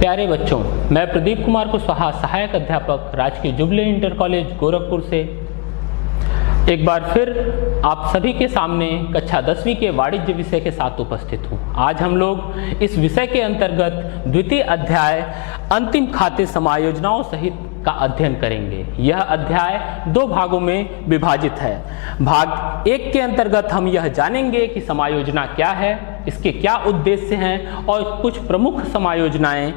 प्यारे बच्चों, मैं प्रदीप कुमार कुशवाहा, सहायक अध्यापक, राजकीय जुबली इंटर कॉलेज गोरखपुर से एक बार फिर आप सभी के सामने कक्षा 10वीं के वाणिज्य विषय के साथ उपस्थित हूँ। आज हम लोग इस विषय के अंतर्गत द्वितीय अध्याय अंतिम खाते समायोजनाओं सहित का अध्ययन करेंगे। यह अध्याय दो भागों में विभाजित है। भाग 1 के अंतर्गत हम यह जानेंगे कि समायोजना क्या है, इसके क्या उद्देश्य हैं और कुछ प्रमुख समायोजनाएं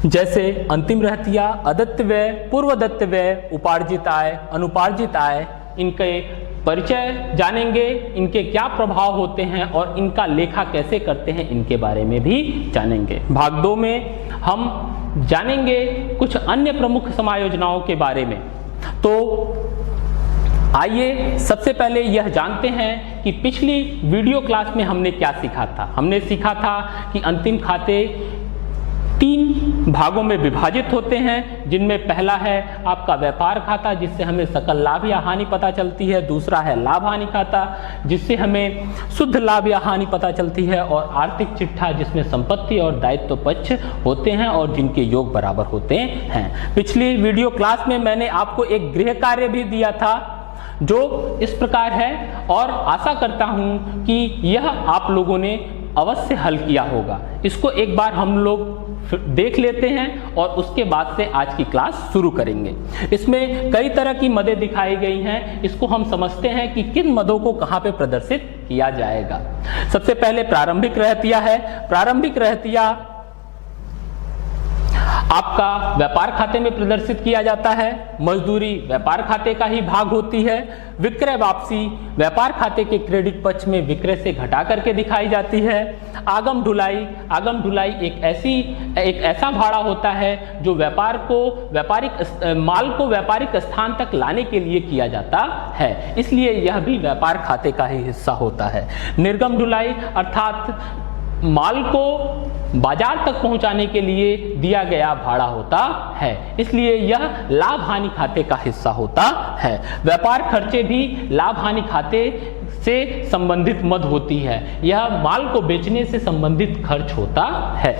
जैसे अंतिम रहतिया, अदत्त व्यय, पूर्वदत्त व्यय, उपार्जित आय, अनुपार्जित आय, इनके परिचय जानेंगे, इनके क्या प्रभाव होते हैं और इनका लेखा कैसे करते हैं, इनके बारे में भी जानेंगे। भाग 2 में हम जानेंगे कुछ अन्य प्रमुख समायोजनाओं के बारे में। तो आइए सबसे पहले यह जानते हैं कि पिछली वीडियो क्लास में हमने क्या सीखा था। हमने सीखा था कि अंतिम खाते 3 भागों में विभाजित होते हैं, जिनमें पहला है आपका व्यापार खाता, जिससे हमें सकल लाभ या हानि पता चलती है। दूसरा है लाभ हानि खाता, जिससे हमें शुद्ध लाभ या हानि पता चलती है। और आर्थिक चिट्ठा, जिसमें संपत्ति और दायित्व पक्ष होते हैं और जिनके योग बराबर होते हैं। पिछली वीडियो क्लास में मैंने आपको एक गृह कार्य भी दिया था जो इस प्रकार है, और आशा करता हूं कि यह आप लोगों ने अवश्य हल किया होगा। इसको एक बार हम लोग देख लेते हैं और उसके बाद से आज की क्लास शुरू करेंगे। इसमें कई तरह की मदें दिखाई गई हैं, इसको हम समझते हैं कि किन मदों को कहां पे प्रदर्शित किया जाएगा। सबसे पहले प्रारंभिक रहतिया है। प्रारंभिक रहतिया आपका व्यापार खाते में प्रदर्शित किया जाता है। मजदूरी व्यापार खाते का ही भाग होती है। विक्रय वापसी व्यापार खाते के क्रेडिट पक्ष में विक्रय से घटा करके दिखाई जाती है। आगम ढुलाई एक ऐसा भाड़ा होता है जो माल को व्यापारिक स्थान तक लाने के लिए किया जाता है, इसलिए यह भी व्यापार खाते का ही हिस्सा होता है। निर्गम ढुलाई अर्थात माल को बाजार तक पहुंचाने के लिए दिया गया भाड़ा होता है, इसलिए यह लाभ हानि खाते का हिस्सा होता है। व्यापार खर्चे भी लाभ हानि खाते से संबंधित मद होती है, यह माल को बेचने से संबंधित खर्च होता है।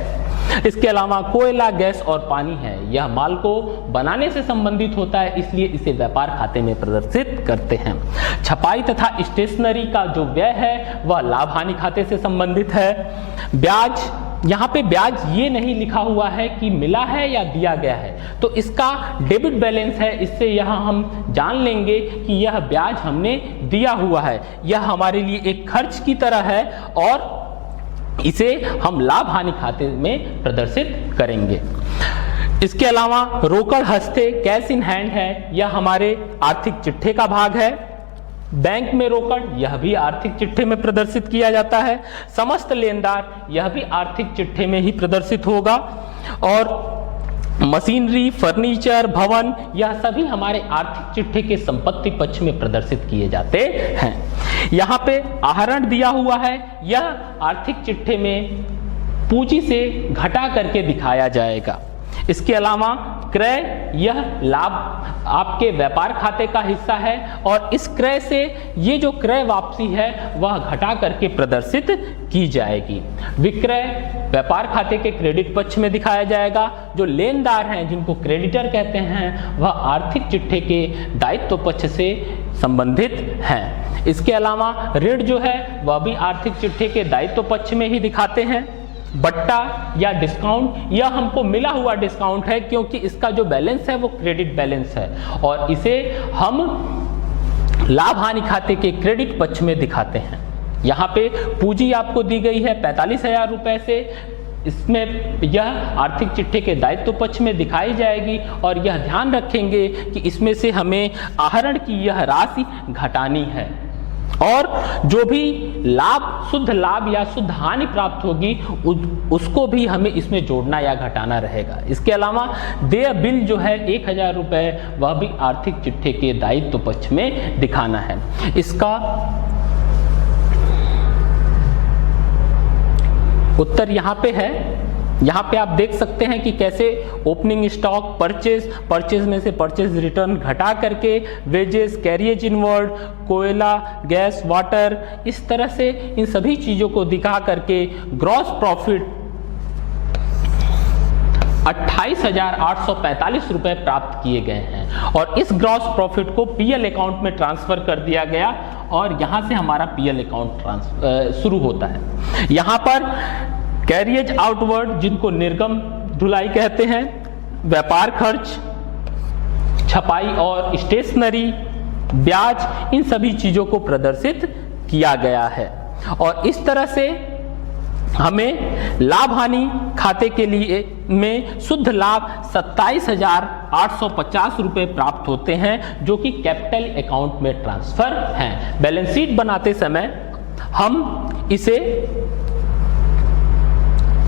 इसके अलावा कोयला, गैस और पानी है, यह माल को बनाने से संबंधित होता है, इसलिए इसे व्यापार खाते में प्रदर्शित करते हैं। छपाई तथा स्टेशनरी का जो व्यय है वह लाभ हानि खाते से संबंधित है। ब्याज, यहाँ पे ब्याज ये नहीं लिखा हुआ है कि मिला है या दिया गया है, तो इसका डेबिट बैलेंस है, इससे यहाँ हम जान लेंगे कि यह ब्याज हमने दिया हुआ है, यह हमारे लिए एक खर्च की तरह है और इसे हम लाभ हानि खाते में प्रदर्शित करेंगे। इसके अलावा रोकड़ हस्ते कैश इन हैंड है, यह हमारे आर्थिक चिट्ठे का भाग है। बैंक में रोकड़, यह भी आर्थिक चिट्ठे में प्रदर्शित किया जाता है। समस्त लेनदार, यह भी आर्थिक चिट्ठे में ही प्रदर्शित होगा। और मशीनरी, फर्नीचर, भवन, यह सभी हमारे आर्थिक चिट्ठे के संपत्ति पक्ष में प्रदर्शित किए जाते हैं। यहाँ पे आहरण दिया हुआ है, यह आर्थिक चिट्ठे में पूंजी से घटा करके दिखाया जाएगा। इसके अलावा क्रय, यह लाभ आपके व्यापार खाते का हिस्सा है और इस क्रय से ये जो क्रय वापसी है वह घटा करके प्रदर्शित की जाएगी। विक्रय व्यापार खाते के क्रेडिट पक्ष में दिखाया जाएगा। जो लेनदार हैं, जिनको क्रेडिटर कहते हैं, वह आर्थिक चिट्ठे के दायित्व पक्ष से संबंधित हैं। इसके अलावा ऋण जो है वह भी आर्थिक चिट्ठे के दायित्व पक्ष में ही दिखाते हैं। बट्टा या डिस्काउंट, यह हमको मिला हुआ डिस्काउंट है क्योंकि इसका जो बैलेंस है वो क्रेडिट बैलेंस है और इसे हम लाभ हानि खाते के क्रेडिट पक्ष में दिखाते हैं। यहाँ पे पूंजी आपको दी गई है 45,000 रुपए से, इसमें यह आर्थिक चिट्ठे के दायित्व पक्ष में दिखाई जाएगी और यह ध्यान रखेंगे कि इसमें से हमें आहरण की यह राशि घटानी है और जो भी लाभ, शुद्ध लाभ या शुद्ध हानि प्राप्त होगी उसको भी हमें इसमें जोड़ना या घटाना रहेगा। इसके अलावा देय बिल जो है 1,000 रुपए, वह भी आर्थिक चिट्ठे के दायित्व पक्ष में दिखाना है। इसका उत्तर यहाँ पे है। यहाँ पे आप देख सकते हैं कि कैसे ओपनिंग स्टॉक, परचेज में से परचेज रिटर्न घटा करके वेजेस, कैरियज इनवर्ड, कोयला, गैस, वाटर, इस तरह से इन सभी चीज़ों को दिखा करके ग्रॉस प्रॉफिट 28,845 रुपए प्राप्त किए गए हैं और इस ग्रॉस प्रॉफिट को पीएल अकाउंट में ट्रांसफर कर दिया गया और यहां से हमारा पीएल अकाउंट शुरू होता है। यहां पर कैरियज आउटवर्ड, जिनको निर्गम ढुलाई कहते हैं, व्यापार खर्च, छपाई और स्टेशनरी, ब्याज, इन सभी चीजों को प्रदर्शित किया गया है और इस तरह से हमें लाभ हानि खाते के लिए में शुद्ध लाभ 27,850 रुपए प्राप्त होते हैं, जो कि कैपिटल अकाउंट में ट्रांसफर हैं। बैलेंस शीट बनाते समय हम इसे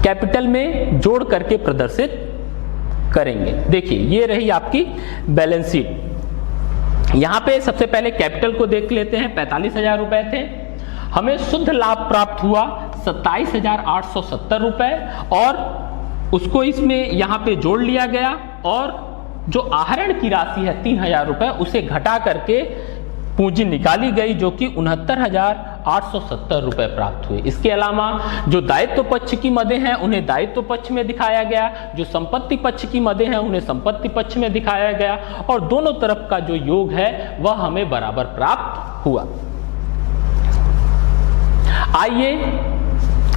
कैपिटल में जोड़ करके प्रदर्शित करेंगे। देखिए, ये रही आपकी बैलेंस शीट। यहां पे सबसे पहले कैपिटल को देख लेते हैं। 45,000 रुपए थे, हमें शुद्ध लाभ प्राप्त हुआ 27,870 रुपए और उसको इसमें यहां पे जोड़ लिया गया और जो आहरण की राशि है 3,000 रुपए, उसे घटा करके पूंजी निकाली गई, जो कि 69,870 रुपए प्राप्त हुए। इसके अलावा जो दायित्व पक्ष की मदें हैं उन्हें दायित्व पक्ष में दिखाया गया, जो संपत्ति पक्ष की मदें हैं उन्हें संपत्ति पक्ष में दिखाया गया और दोनों तरफ का जो योग है वह हमें बराबर प्राप्त हुआ। आइए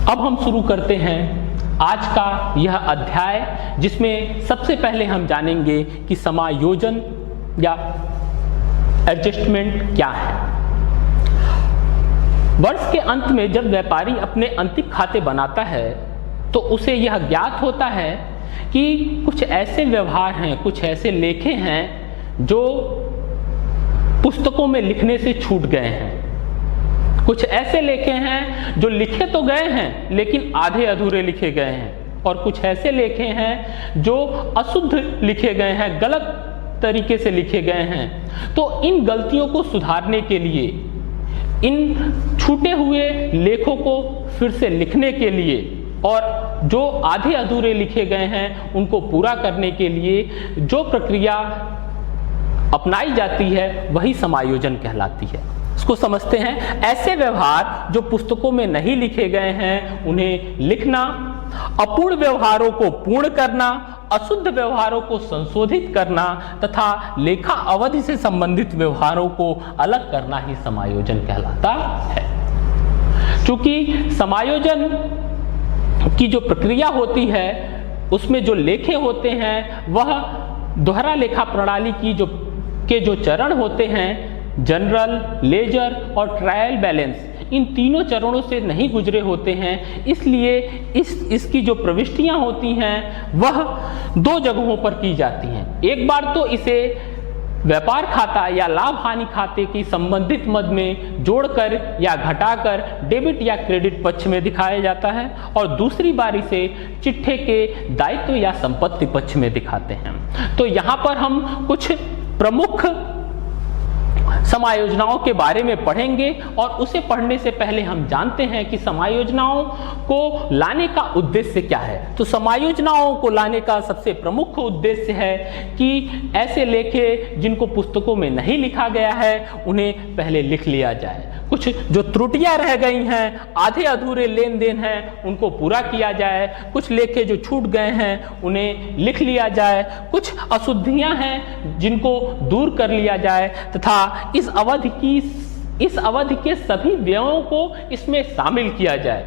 अब हम शुरू करते हैं आज का यह अध्याय, जिसमें सबसे पहले हम जानेंगे कि समायोजन या एडजस्टमेंट क्या है। वर्ष के अंत में जब व्यापारी अपने अंतिम खाते बनाता है तो उसे यह ज्ञात होता है कि कुछ ऐसे व्यवहार हैं, कुछ ऐसे लेखे हैं जो पुस्तकों में लिखने से छूट गए हैं। कुछ ऐसे लेखे हैं जो लिखे तो गए हैं लेकिन आधे अधूरे लिखे गए हैं और कुछ ऐसे लेखे हैं जो अशुद्ध लिखे गए हैं, गलत तरीके से लिखे गए हैं। तो इन गलतियों को सुधारने के लिए, इन छूटे हुए लेखों को फिर से लिखने के लिए और जो आधे अधूरे लिखे गए हैं उनको पूरा करने के लिए जो प्रक्रिया अपनाई जाती है वही समायोजन कहलाती है। इसको समझते हैं। ऐसे व्यवहार जो पुस्तकों में नहीं लिखे गए हैं उन्हें लिखना, अपूर्ण व्यवहारों को पूर्ण करना, अशुद्ध व्यवहारों को संशोधित करना तथा लेखा अवधि से संबंधित व्यवहारों को अलग करना ही समायोजन कहलाता है। क्योंकि समायोजन की जो प्रक्रिया होती है उसमें जो लेखे होते हैं वह दोहरा लेखा प्रणाली की जो चरण होते हैं, जनरल, लेजर और ट्रायल बैलेंस, इन तीनों चरणों से नहीं गुजरे होते हैं। इसलिए इसकी जो प्रविष्टियां होती हैं वह दो जगहों पर की जाती हैं। एक बार तो इसे व्यापार खाता या लाभ हानि खाते की संबंधित मद में जोड़कर या घटाकर डेबिट या क्रेडिट पक्ष में दिखाया जाता है और दूसरी बार इसे चिट्ठे के दायित्व या संपत्ति पक्ष में दिखाते हैं। तो यहाँ पर हम कुछ प्रमुख समायोजनाओं के बारे में पढ़ेंगे और उसे पढ़ने से पहले हम जानते हैं कि समायोजनाओं को लाने का उद्देश्य क्या है। तो समायोजनाओं को लाने का सबसे प्रमुख उद्देश्य है कि ऐसे लेखे जिनको पुस्तकों में नहीं लिखा गया है उन्हें पहले लिख लिया जाए। कुछ जो त्रुटियां रह गई हैं, आधे अधूरे लेन देन हैं, उनको पूरा किया जाए। कुछ लेखे जो छूट गए हैं उन्हें लिख लिया जाए। कुछ अशुद्धियां हैं जिनको दूर कर लिया जाए तथा इस अवधि के सभी व्ययों को इसमें शामिल किया जाए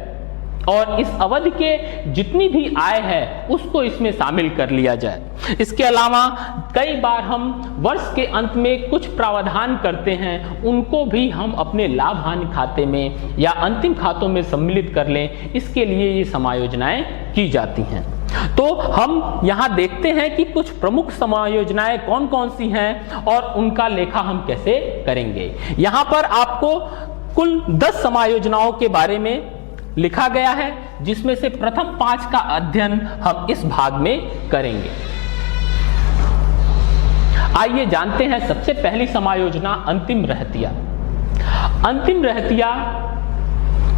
और इस अवधि के जितनी भी आय है उसको इसमें शामिल कर लिया जाए। इसके अलावा कई बार हम वर्ष के अंत में कुछ प्रावधान करते हैं, उनको भी हम अपने लाभ हानि खाते में या अंतिम खातों में सम्मिलित कर लें। इसके लिए ये समायोजनाएं की जाती हैं। तो हम यहाँ देखते हैं कि कुछ प्रमुख समायोजनाएं कौन कौन सी हैं और उनका लेखा हम कैसे करेंगे। यहाँ पर आपको कुल 10 समायोजनाओं के बारे में लिखा गया है, जिसमें से प्रथम 5 का अध्ययन हम इस भाग में करेंगे। आइए जानते हैं सबसे पहली समायोजना अंतिम रहतिया। अंतिम रहतिया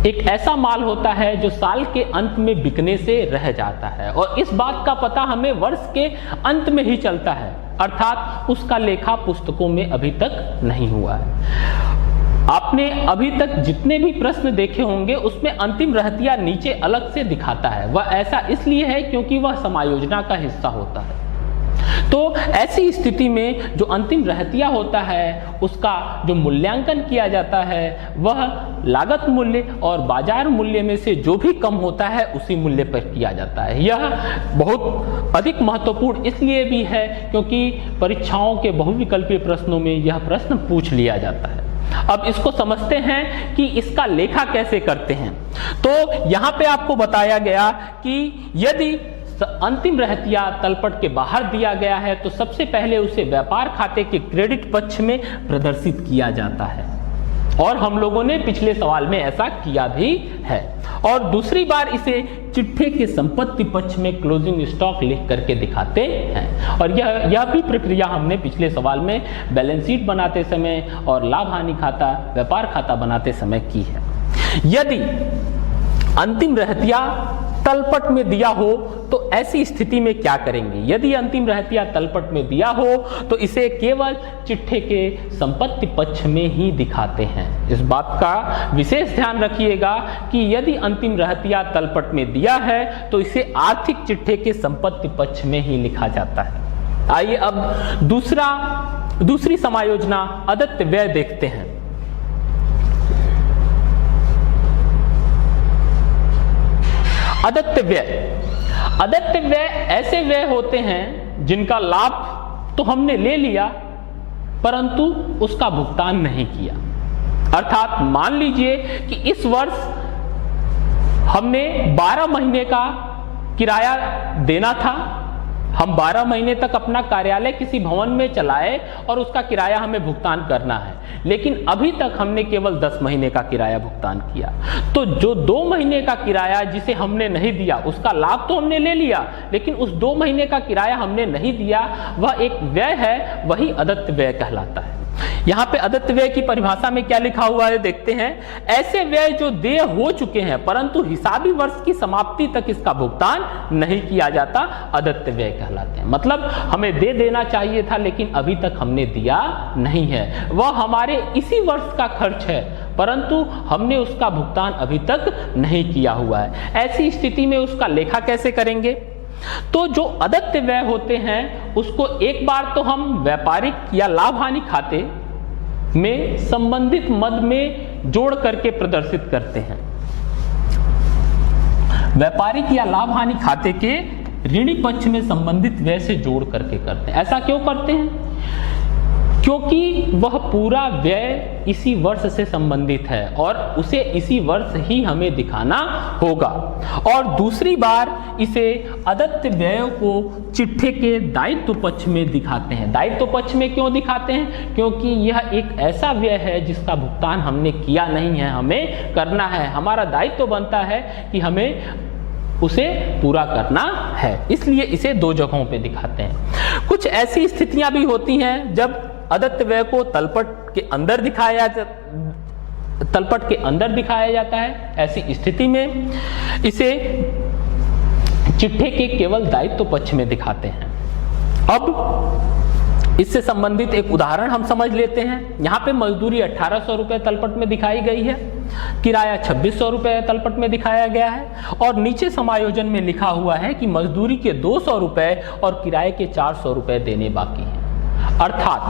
एक ऐसा माल होता है जो साल के अंत में बिकने से रह जाता है और इस बात का पता हमें वर्ष के अंत में ही चलता है, अर्थात उसका लेखा पुस्तकों में अभी तक नहीं हुआ है। आपने अभी तक जितने भी प्रश्न देखे होंगे उसमें अंतिम रहतिया नीचे अलग से दिखाता है। वह ऐसा इसलिए है क्योंकि वह समायोजना का हिस्सा होता है। तो ऐसी स्थिति में जो अंतिम रहतिया होता है उसका जो मूल्यांकन किया जाता है वह लागत मूल्य और बाजार मूल्य में से जो भी कम होता है उसी मूल्य पर किया जाता है। यह बहुत अधिक महत्वपूर्ण इसलिए भी है क्योंकि परीक्षाओं के बहुविकल्पीय प्रश्नों में यह प्रश्न पूछ लिया जाता है। अब इसको समझते हैं कि इसका लेखा कैसे करते हैं। तो यहाँ पे आपको बताया गया कि यदि अंतिम रहतिया तलपट के बाहर दिया गया है तो सबसे पहले उसे व्यापार खाते के क्रेडिट पक्ष में प्रदर्शित किया जाता है, और हम लोगों ने पिछले सवाल में ऐसा किया भी है। और दूसरी बार इसे चिट्ठे के संपत्ति पक्ष में क्लोजिंग स्टॉक लिख करके दिखाते हैं। और यह भी प्रक्रिया हमने पिछले सवाल में बैलेंस शीट बनाते समय और लाभ हानि खाता, व्यापार खाता बनाते समय की है। यदि अंतिम रहतिया तलपट में दिया हो तो ऐसी स्थिति में क्या करेंगे? यदि अंतिम रहतिया तलपट में दिया हो तो इसे केवल चिट्ठे के संपत्ति पक्ष में ही दिखाते हैं। इस बात का विशेष ध्यान रखिएगा कि यदि अंतिम रहतिया तलपट में दिया है तो इसे आर्थिक चिट्ठे के संपत्ति पक्ष में ही लिखा जाता है। आइए अब दूसरी समायोजना अदत्त व्यय देखते हैं। अदत्त व्यय ऐसे व्यय होते हैं जिनका लाभ तो हमने ले लिया परंतु उसका भुगतान नहीं किया। अर्थात मान लीजिए कि इस वर्ष हमने 12 महीने का किराया देना था। हम 12 महीने तक अपना कार्यालय किसी भवन में चलाए और उसका किराया हमें भुगतान करना है, लेकिन अभी तक हमने केवल 10 महीने का किराया भुगतान किया। तो जो 2 महीने का किराया जिसे हमने नहीं दिया उसका लाभ तो हमने ले लिया, लेकिन उस 2 महीने का किराया हमने नहीं दिया, वह एक व्यय है, वही अदत्त व्यय कहलाता है। यहाँ पे अदत्त व्यय की परिभाषा में क्या लिखा हुआ है देखते हैं। ऐसे व्यय जो देय हो चुके हैं परंतु हिसाबी वर्ष की समाप्ति तक इसका भुगतान नहीं किया जाता, अदत्त व्यय कहलाते हैं। मतलब हमें दे देना चाहिए था लेकिन अभी तक हमने दिया नहीं है, वह हमारे इसी वर्ष का खर्च है परंतु हमने उसका भुगतान अभी तक नहीं किया हुआ है। ऐसी स्थिति में उसका लेखा कैसे करेंगे? तो जो अदत्त व्यय होते हैं उसको एक बार तो हम व्यापारिक या लाभ हानि खाते में संबंधित मद में जोड़ करके प्रदर्शित करते हैं। व्यापारिक या लाभ हानि खाते के ऋणी पक्ष में संबंधित व्यय से जोड़ करके करते हैं। ऐसा क्यों करते हैं? क्योंकि वह पूरा व्यय इसी वर्ष से संबंधित है और उसे इसी वर्ष ही हमें दिखाना होगा। और दूसरी बार इसे अदत्त व्यय को चिट्ठे के दायित्व पक्ष में दिखाते हैं। दायित्व पक्ष में क्यों दिखाते हैं? क्योंकि यह एक ऐसा व्यय है जिसका भुगतान हमने किया नहीं है, हमें करना है। हमारा दायित्व बनता है कि हमें उसे पूरा करना है, इसलिए इसे 2 जगहों पे दिखाते हैं। कुछ ऐसी स्थितियां भी होती हैं जब अदत्त व्यय को तलपट के अंदर दिखाया जाता है। ऐसी स्थिति में इसे चिट्ठे के केवल दायित्व पक्ष में दिखाते हैं। अब इससे संबंधित एक उदाहरण हम समझ लेते हैं। यहाँ पे मजदूरी 1800 रुपये तलपट में दिखाई गई है, किराया 2600 रुपये तलपट में दिखाया गया है और नीचे समायोजन में लिखा हुआ है कि मजदूरी के 200 रुपये और किराए के 400 रुपये देने बाकी हैं। अर्थात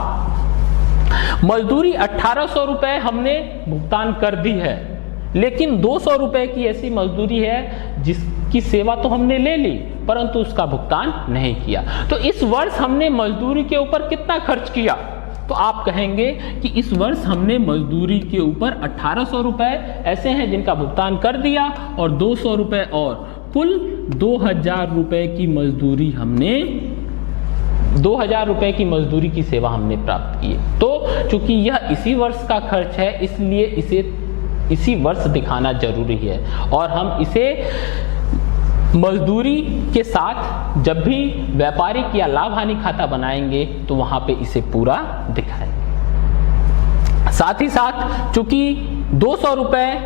मजदूरी 1800 रुपये हमने भुगतान कर दी है, लेकिन 200 रुपये की ऐसी मजदूरी है जिसकी सेवा तो हमने ले ली परंतु उसका भुगतान नहीं किया। तो इस वर्ष हमने मजदूरी के ऊपर कितना खर्च किया? तो आप कहेंगे कि इस वर्ष हमने मजदूरी के ऊपर 1800 रुपये ऐसे हैं जिनका भुगतान कर दिया और 200 रुपये और कुल 2000 रुपये की मजदूरी हमने 2000 रुपये की मजदूरी की सेवा हमने प्राप्त की। तो चूंकि यह इसी वर्ष का खर्च है इसलिए इसे इसी वर्ष दिखाना जरूरी है और हम इसे मजदूरी के साथ जब भी व्यापारिक या लाभ हानि खाता बनाएंगे तो वहां पे इसे पूरा दिखाएंगे। साथ ही साथ चूंकि 200 रुपये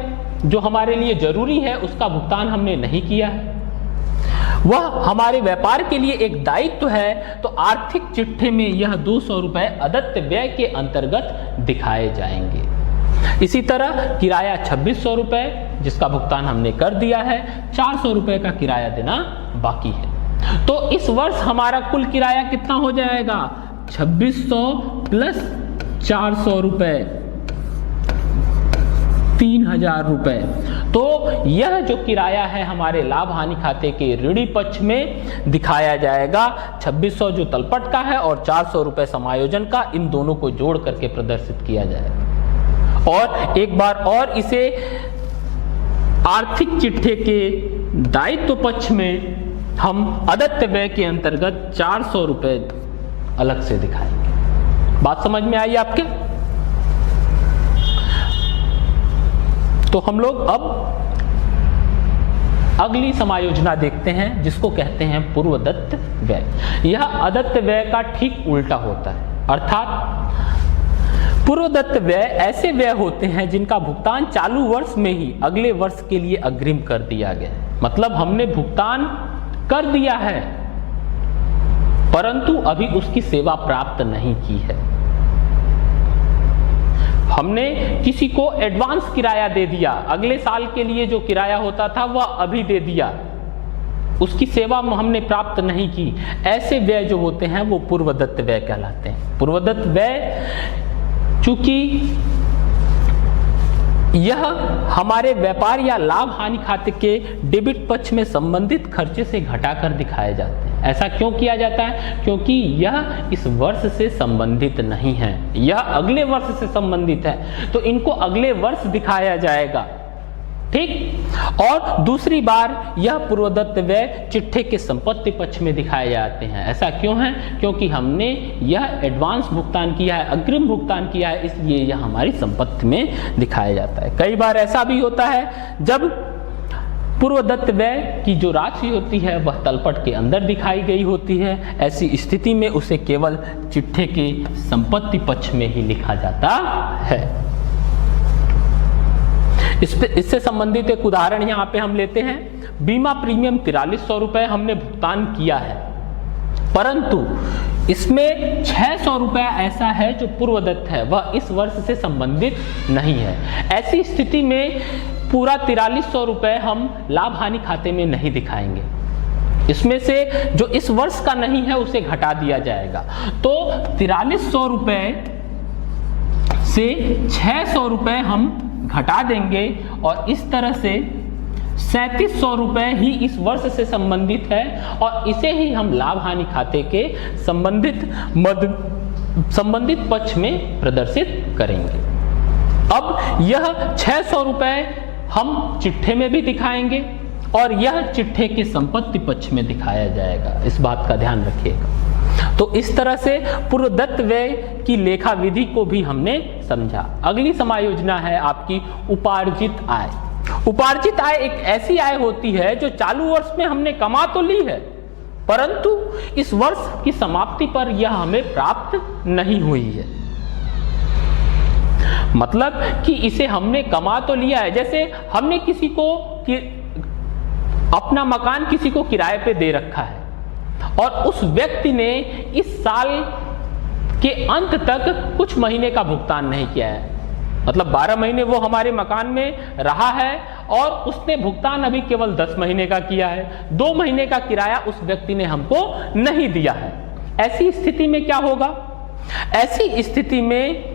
जो हमारे लिए जरूरी है उसका भुगतान हमने नहीं किया है, वह हमारे व्यापार के लिए एक दायित्व है, तो आर्थिक चिट्ठे में यह 200 रुपये अदत्त व्यय के अंतर्गत दिखाए जाएंगे। इसी तरह किराया 2600 रुपए जिसका भुगतान हमने कर दिया है, 400 रुपए का किराया देना बाकी है। तो इस वर्ष हमारा कुल किराया कितना हो जाएगा? 2600 प्लस 400 रुपए, 3000 रुपए। तो यह जो किराया है हमारे लाभ हानि खाते के ऋणी पक्ष में दिखाया जाएगा। 2600 जो तलपट का है और 400 रुपए समायोजन का, इन दोनों को जोड़ करके प्रदर्शित किया जाएगा। और एक बार और इसे आर्थिक चिट्ठे के दायित्व पक्ष में हम अदत्त व्यय के अंतर्गत 400 रुपए अलग से दिखाएंगे। बात समझ में आई आपके? तो हम लोग अब अगली समायोजना देखते हैं जिसको कहते हैं पूर्वदत्त व्यय। यह अदत्त व्यय का ठीक उल्टा होता है, अर्थात पूर्वदत्त व्यय ऐसे व्यय होते हैं जिनका भुगतान चालू वर्ष में ही अगले वर्ष के लिए अग्रिम कर दिया गया है। मतलब हमने भुगतान कर दिया है परंतु अभी उसकी सेवा प्राप्त नहीं की है। हमने किसी को एडवांस किराया दे दिया, अगले साल के लिए जो किराया होता था वह अभी दे दिया, उसकी सेवा हमने प्राप्त नहीं की। ऐसे व्यय जो होते हैं वो पूर्वदत्त व्यय कहलाते हैं। पूर्वदत्त व्यय चूंकि यह हमारे व्यापार या लाभ हानि खाते के डेबिट पक्ष में संबंधित खर्चे से घटाकर दिखाए जाते हैं। ऐसा क्यों किया जाता है? क्योंकि यह इस वर्ष से संबंधित नहीं है, यह अगले वर्ष से संबंधित है, तो इनको अगले वर्ष दिखाया जाएगा। ठीक। और दूसरी बार यह पूर्वदत्त व्यय चिट्ठे के संपत्ति पक्ष में दिखाए जाते हैं। ऐसा क्यों है? क्योंकि हमने यह एडवांस भुगतान किया है, अग्रिम भुगतान किया है, इसलिए यह हमारी संपत्ति में दिखाया जाता है। कई बार ऐसा भी होता है जब पूर्वदत्त व्यय की जो राशि होती है वह तलपट के अंदर दिखाई गई होती है, ऐसी स्थिति में उसे केवल चिट्ठे के संपत्ति पक्ष में ही लिखा जाता है। इससे संबंधित एक उदाहरण यहाँ पे हम लेते हैं। बीमा प्रीमियम 4300 रुपए हमने भुगतान किया है, परंतु इसमें 600 रुपया ऐसा है जो पूर्वदत्त है, वह इस वर्ष से संबंधित नहीं है। ऐसी स्थिति में पूरा 4300 रुपए हम लाभ हानि खाते में नहीं दिखाएंगे। इसमें से जो इस वर्ष का नहीं है उसे घटा दिया जाएगा। तो 4300 रुपए से 600 रुपए हम घटा देंगे और इस तरह से 3700 रुपए ही इस वर्ष से संबंधित है और इसे ही हम लाभ हानि खाते के संबंधित पक्ष में प्रदर्शित करेंगे। अब यह 600 रुपए हम चिट्ठे में भी दिखाएंगे और यह चिट्ठे के संपत्ति पक्ष में दिखाया जाएगा। इस बात का ध्यान रखिएगा। तो इस तरह से पूर्वदत्त व्यय की लेखा विधि को भी हमने समझा। अगली समायोजना है आपकी उपार्जित आय। उपार्जित आय एक ऐसी आय होती है जो चालू वर्ष में हमने कमा तो ली है, परंतु इस वर्ष की समाप्ति पर यह हमें प्राप्त नहीं हुई है। मतलब कि इसे हमने कमा तो लिया है, जैसे हमने किसी को अपना मकान किसी को किराए पे दे रखा है और उस व्यक्ति ने इस साल के अंत तक कुछ महीने का भुगतान नहीं किया है। मतलब 12 महीने वो हमारे मकान में रहा है और उसने भुगतान अभी केवल 10 महीने का किया है। 2 महीने का किराया उस व्यक्ति ने हमको नहीं दिया है। ऐसी स्थिति में क्या होगा? ऐसी स्थिति में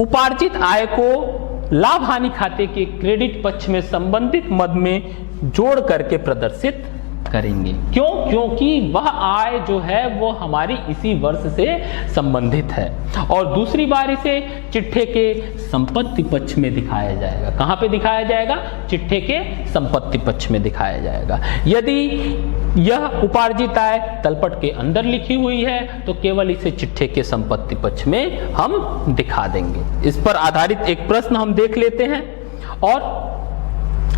उपार्जित आय को लाभ हानि खाते के क्रेडिट पक्ष में संबंधित मद में जोड़ करके प्रदर्शित करेंगे। क्यों? क्योंकि वह आय जो है वो हमारी इसी वर्ष से संबंधित है और दूसरी बार इसे चिट्ठे के संपत्ति पक्ष में दिखाया जाएगा। कहां पे दिखाया जाएगा? चिट्ठे के संपत्ति पक्ष में दिखाया जाएगा। यदि यह उपार्जित आय तलपट के अंदर लिखी हुई है तो केवल इसे चिट्ठे के संपत्ति पक्ष में हम दिखा देंगे। इस पर आधारित एक प्रश्न हम देख लेते हैं और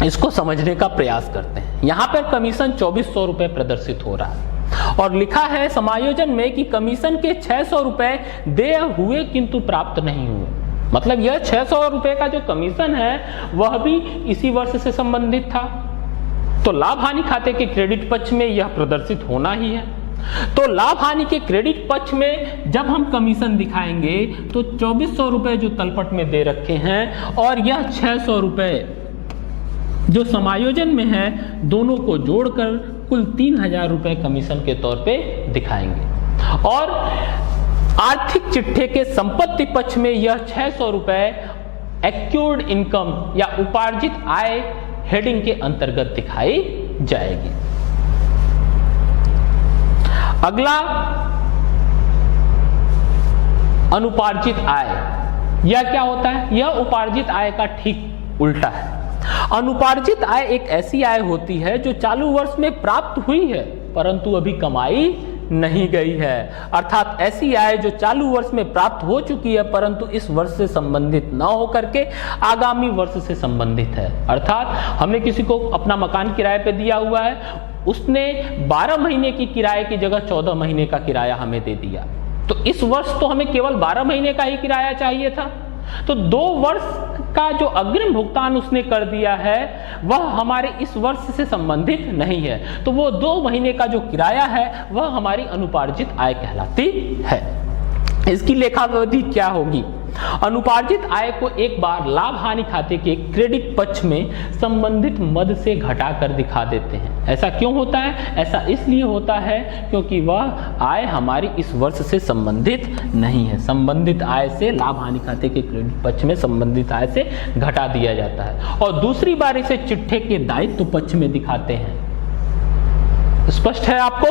इसको समझने का प्रयास करते हैं। यहाँ पर कमीशन 2400 रुपए प्रदर्शित हो रहा है और लिखा है समायोजन में कि कमीशन के 600 रुपए देय हुए किंतु प्राप्त नहीं हुए। मतलब यह 600 रुपए का जो कमीशन है वह भी इसी वर्ष से संबंधित था, तो लाभ हानि खाते के क्रेडिट पक्ष में यह प्रदर्शित होना ही है। तो लाभ हानि के क्रेडिट पक्ष में जब हम कमीशन दिखाएंगे तो 2400 रुपए जो तलपट में दे रखे हैं और यह 600 रुपए जो समायोजन में है, दोनों को जोड़कर कुल 3000 रुपए कमीशन के तौर पे दिखाएंगे। और आर्थिक चिट्ठे के संपत्ति पक्ष में यह 600 रुपए एक्यूर्ड इनकम या उपार्जित आय हेडिंग के अंतर्गत दिखाई जाएगी। अगला अनुपार्जित आय, यह क्या होता है? यह उपार्जित आय का ठीक उल्टा है। अनुपार्जित आय एक ऐसी आय होती है जो चालू वर्ष में प्राप्त हुई है परंतु अभी कमाई नहीं गई है, अर्थात ऐसी आय जो चालू वर्ष में प्राप्त हो चुकी है परंतु इस वर्ष से संबंधित न होकर के आगामी वर्ष से संबंधित है। अर्थात हमने किसी को अपना मकान किराए पे दिया हुआ है, उसने 12 महीने की किराए की जगह 14 महीने का किराया हमें दे दिया, तो इस वर्ष तो हमें केवल 12 महीने का ही किराया चाहिए था, तो 2 वर्ष का जो अग्रिम भुगतान उसने कर दिया है वह हमारे इस वर्ष से संबंधित नहीं है, तो वो 2 महीने का जो किराया है वह हमारी अनुपार्जित आय कहलाती है। इसकी लेखाविधि क्या होगी? अनुपार्जित आय को एक बार लाभ हानि खाते के क्रेडिट पक्ष में संबंधित मद से घटाकर दिखा देते हैं। ऐसा क्यों होता है? ऐसा इसलिए होता है क्योंकि वह आय हमारी इस वर्ष से संबंधित नहीं है। संबंधित आय से लाभ हानि खाते के क्रेडिट पक्ष में संबंधित आय से घटा दिया जाता है और दूसरी बार इसे चिट्ठे के दायित्व पक्ष में दिखाते हैं। स्पष्ट है आपको?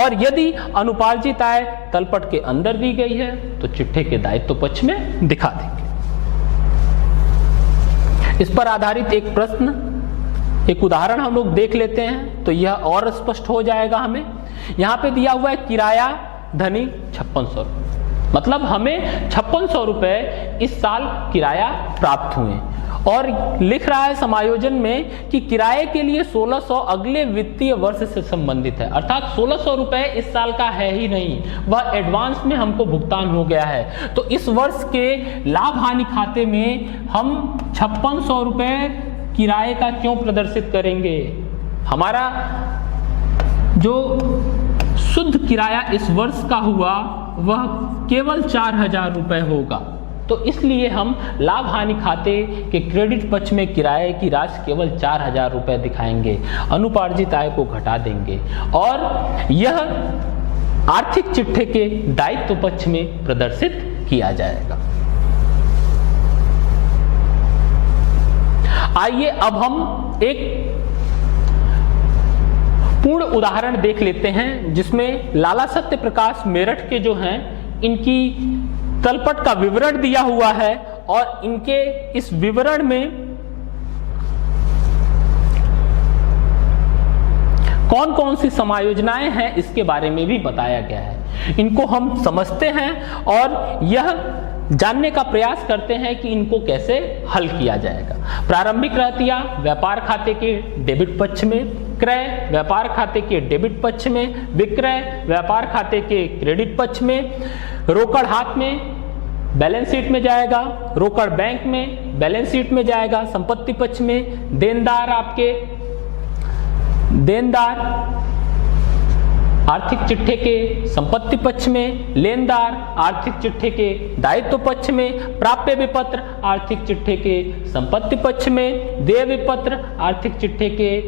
और यदि अनुपार्जित आय तलपट के अंदर दी गई है तो चिट्ठे के दायित्व पक्ष में दिखा देंगे। इस पर आधारित एक प्रश्न, एक उदाहरण हम लोग देख लेते हैं तो यह और स्पष्ट हो जाएगा हमें। यहां पे दिया हुआ है किराया धनी 5600, मतलब हमें 5600 रुपए इस साल किराया प्राप्त हुए और लिख रहा है समायोजन में कि किराए के लिए 1600 अगले वित्तीय वर्ष से संबंधित है, अर्थात 1600 रुपए इस साल का है ही नहीं, वह एडवांस में हमको भुगतान हो गया है। तो इस वर्ष के लाभ हानि खाते में हम 5600 रुपए किराए का क्यों प्रदर्शित करेंगे? हमारा जो शुद्ध किराया इस वर्ष का हुआ वह केवल 4000 रुपए होगा, तो इसलिए हम लाभ हानि खाते के क्रेडिट पक्ष में किराए की राशि केवल 4000 रुपए दिखाएंगे, अनुपार्जित आय को घटा देंगे और यह आर्थिक चिट्ठे के दायित्व पक्ष में प्रदर्शित किया जाएगा। आइए अब हम एक पूर्ण उदाहरण देख लेते हैं जिसमें लाला सत्य प्रकाश मेरठ के जो हैं इनकी तलपट का विवरण दिया हुआ है और इनके इस विवरण में कौन कौन सी समायोजनाएं हैं इसके बारे में भी बताया गया है। इनको हम समझते हैं और यह जानने का प्रयास करते हैं कि इनको कैसे हल किया जाएगा। प्रारंभिक रहतिया व्यापार खाते के डेबिट पक्ष में, क्रय व्यापार खाते के डेबिट पक्ष में, विक्रय व्यापार खाते के क्रेडिट पक्ष में, रोकड़ हाथ में बैलेंस शीट में जाएगा, रोकड़ बैंक में बैलेंस शीट में जाएगा, संपत्ति पक्ष में देनदार आपके देनदार आर्थिक चिट्ठे के संपत्ति पक्ष में, लेनदार आर्थिक चिट्ठे के दायित्व पक्ष में, प्राप्य विपत्र आर्थिक चिट्ठे के संपत्ति पक्ष में, देय विपत्र आर्थिक चिट्ठे के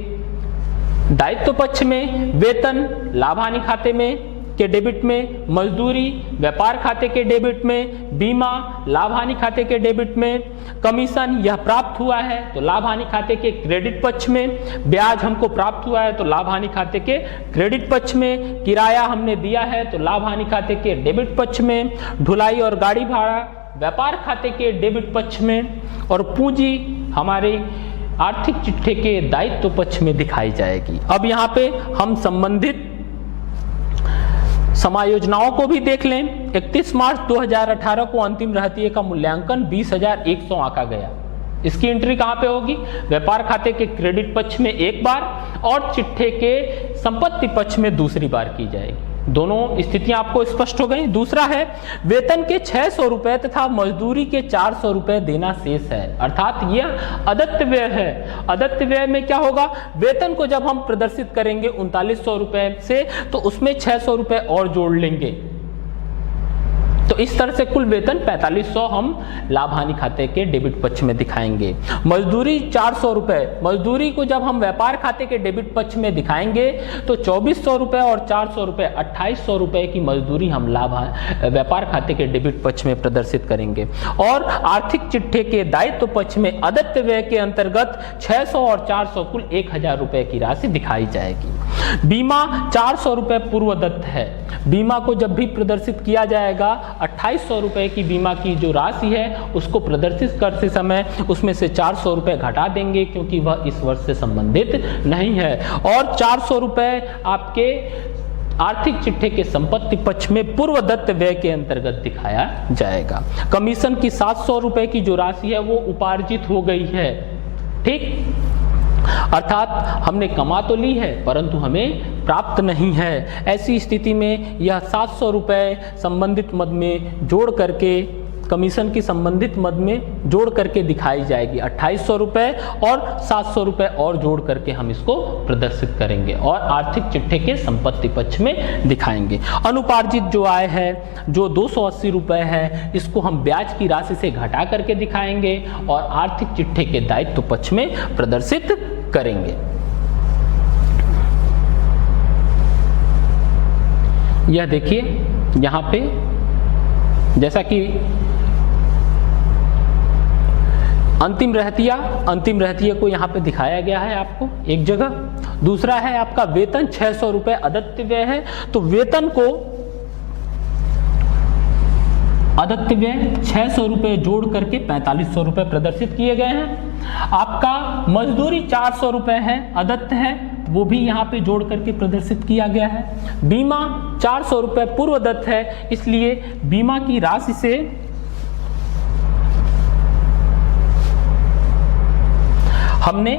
दायित्व पक्ष में, वेतन लाभ हानि खाते में के डेबिट में, मजदूरी व्यापार खाते के डेबिट में, बीमा लाभ हानि खाते के डेबिट में, कमीशन यह प्राप्त हुआ है तो लाभ हानि खाते के क्रेडिट पक्ष में, ब्याज हमको प्राप्त हुआ है तो लाभ हानि खाते के क्रेडिट पक्ष में, किराया हमने दिया है तो लाभ हानि खाते के डेबिट पक्ष में, ढुलाई और गाड़ी भाड़ा व्यापार खाते के डेबिट पक्ष में और पूंजी हमारे आर्थिक चिट्ठे के दायित्व पक्ष में दिखाई जाएगी। अब यहाँ पे हम संबंधित समायोजनाओं को भी देख लें। 31 मार्च 2018 को अंतिम रहतिये का मूल्यांकन 20,100 आंका गया। इसकी एंट्री कहां पे होगी? व्यापार खाते के क्रेडिट पक्ष में एक बार और चिट्ठे के संपत्ति पक्ष में दूसरी बार की जाएगी। दोनों स्थितियां आपको स्पष्ट हो गई। दूसरा है वेतन के 600 रुपए तथा मजदूरी के 400 रुपए देना शेष है, अर्थात यह अदत्त व्यय है। अदत्त व्यय में क्या होगा, वेतन को जब हम प्रदर्शित करेंगे 3900 रुपए से, तो उसमें 600 रुपए और जोड़ लेंगे, तो इस तरह से कुल वेतन 4500 हम लाभ हानि खाते के डेबिट पक्ष में दिखाएंगे। मजदूरी 400 रुपए, मजदूरी को जब हम व्यापार खाते के डेबिट पक्ष में दिखाएंगे तो 2400 रुपए और 400 रुपए 2800 रुपए की मजदूरी हम व्यापार खाते के डेबिट पक्ष में प्रदर्शित करेंगे। और आर्थिक चिट्ठे के दायित्व पक्ष में अदत्त व्यय के अंतर्गत 600 और 400 कुल 1000 रुपए की राशि दिखाई जाएगी। बीमा 400 रुपए पूर्वदत्त है, बीमा को जब भी प्रदर्शित किया जाएगा 2800 रुपए की बीमा की जो राशि है उसको प्रदर्शित करते समय उसमें से 400 रुपए घटा देंगे क्योंकि वह इस वर्ष से संबंधित नहीं है, और 400 रुपए आपके आर्थिक चिट्ठे के संपत्ति पक्ष में पूर्वदत्त व्यय के अंतर्गत दिखाया जाएगा। कमीशन की 700 रुपए की जो राशि है वो उपार्जित हो गई है, ठीक, अर्थात हमने कमा तो ली है परंतु हमें प्राप्त नहीं है। ऐसी स्थिति में यह 700 रुपए संबंधित मद में जोड़ करके, कमीशन की संबंधित मद में जोड़ करके दिखाई जाएगी। 2800 रुपए और 700 रुपए और जोड़ करके हम इसको प्रदर्शित करेंगे और आर्थिक चिट्ठे के संपत्ति पक्ष में दिखाएंगे। अनुपार्जित जो आय है जो 280 रुपए है, इसको हम ब्याज की राशि से घटा करके दिखाएंगे और आर्थिक चिट्ठे के दायित्व पक्ष में प्रदर्शित करेंगे। यह देखिए यहाँ पे जैसा कि अंतिम रहतिया को यहाँ पे दिखाया गया है आपको एक जगह। दूसरा है आपका वेतन 600 रुपए अदत्त व्यय है, तो वेतन को अदत्त व्यय 600 रुपए जोड़ करके 4500 रुपए प्रदर्शित किए गए हैं। आपका मजदूरी 400 रुपए है, अदत्त है, वो भी यहाँ पे जोड़ करके प्रदर्शित किया गया है। बीमा 400 रुपए पूर्वदत्त है, इसलिए बीमा की राशि से हमने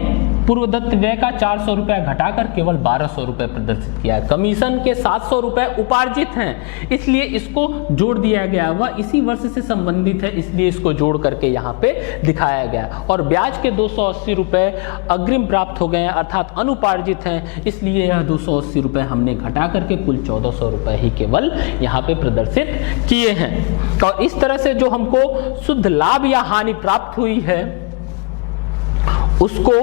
पूर्वदत्त व्यय का 400 रुपए घटाकर केवल 1200 रुपए प्रदर्शित किया है। कमीशन के 700 रुपए उपार्जित हैं, इसलिए इसको जोड़ दिया गया, वह इसी वर्ष से संबंधित है इसलिए इसको जोड़ करके यहाँ पे दिखाया गया। और ब्याज के 280 रुपए अग्रिम प्राप्त हो गए हैं अर्थात अनुपार्जित हैं, इसलिए यह 280 रुपए हमने घटा करके कुल 1400 रुपए ही केवल यहाँ पे प्रदर्शित किए हैं। और इस तरह से जो हमको शुद्ध लाभ या हानि प्राप्त हुई है उसको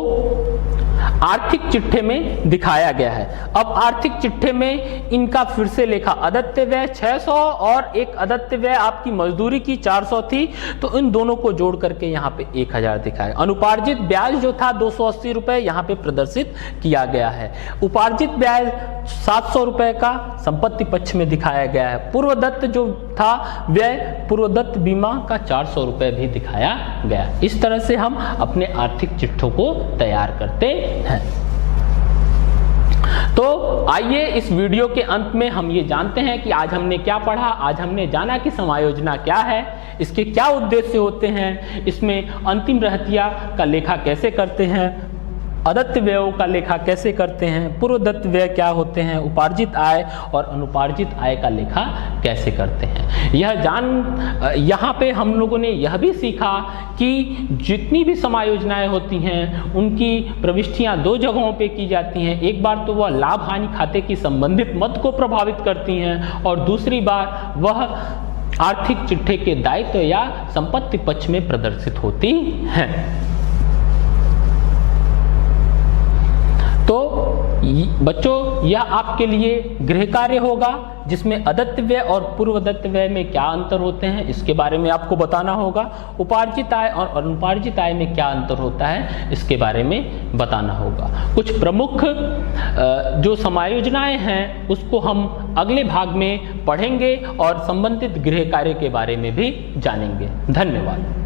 आर्थिक चिट्ठे में दिखाया गया है। अब आर्थिक चिट्ठे में इनका फिर से लेखा, अदत्त व्यय 600 और एक अदत्त व्यय आपकी मजदूरी की 400 थी, तो इन दोनों को जोड़ करके यहाँ पे 1000 दिखाया। अनुपार्जित ब्याज जो था 280 रुपए यहाँ पे प्रदर्शित किया गया है। उपार्जित ब्याज 700 रुपए का संपत्ति पक्ष में दिखाया गया है। पूर्वदत्त जो था व्यय, पूर्वदत्त बीमा का 400 रुपए भी दिखाया गया। इस तरह से हम अपने आर्थिक चिट्ठों को तैयार करते हैं। तो आइए इस वीडियो के अंत में हम ये जानते हैं कि आज हमने क्या पढ़ा। आज हमने जाना कि समायोजना क्या है, इसके क्या उद्देश्य होते हैं, इसमें अंतिम रहतिया का लेखा कैसे करते हैं, अदत्त व्ययों का लेखा कैसे करते हैं, पूर्वदत्त व्यय क्या होते हैं, उपार्जित आय और अनुपार्जित आय का लेखा कैसे करते हैं। यहाँ पे हम लोगों ने यह भी सीखा कि जितनी भी समायोजनाएं होती हैं उनकी प्रविष्टियां 2 जगहों पे की जाती हैं। एक बार तो वह लाभ हानि खाते की संबंधित मद को प्रभावित करती हैं और दूसरी बार वह आर्थिक चिट्ठे के दायित्व या संपत्ति पक्ष में प्रदर्शित होती हैं। तो बच्चों यह आपके लिए गृह कार्य होगा जिसमें अदत्त व्यय और पूर्वदत्त व्यय में क्या अंतर होते हैं इसके बारे में आपको बताना होगा। उपार्जित आय और अनुपार्जित आय में क्या अंतर होता है इसके बारे में बताना होगा। कुछ प्रमुख जो समायोजनाएं हैं उसको हम अगले भाग में पढ़ेंगे और संबंधित गृह कार्य के बारे में भी जानेंगे। धन्यवाद।